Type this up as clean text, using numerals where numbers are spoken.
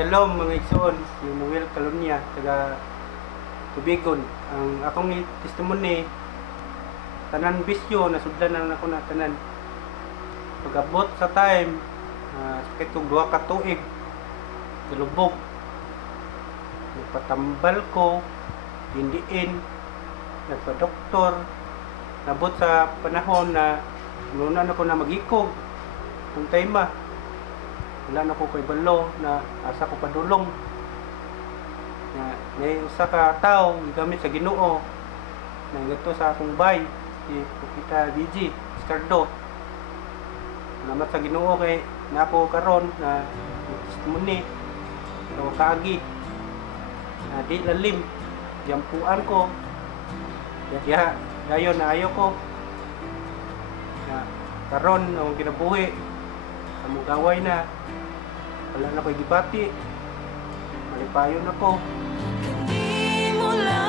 Shalom mga igsoon, si Noel Calonia, taga Tubigon. Ang akong testimony, tanan bisyo, nasudlan na ako na tanan. Pag-abot sa time, sakit kong 2 ka tuig, nalubog. Nagpatambal ko, dindiin, nagpa-doktor. Nabot sa panahon na muna ako na mag-ikog. Kung time wala na ko kay balo na asa ko padulong na may usa ka tawo gigamit sa Ginoo na gadto sa akong bay si Pupita BG Scardo. Salamat sa Ginoo kay nako karon na testimony so kaagi na di lalim yampuan ko ya dayon na ayo ko na karon ang kinabuhi kamugaway na wala na ko'y gibati malipayon ako. Hindi mo lang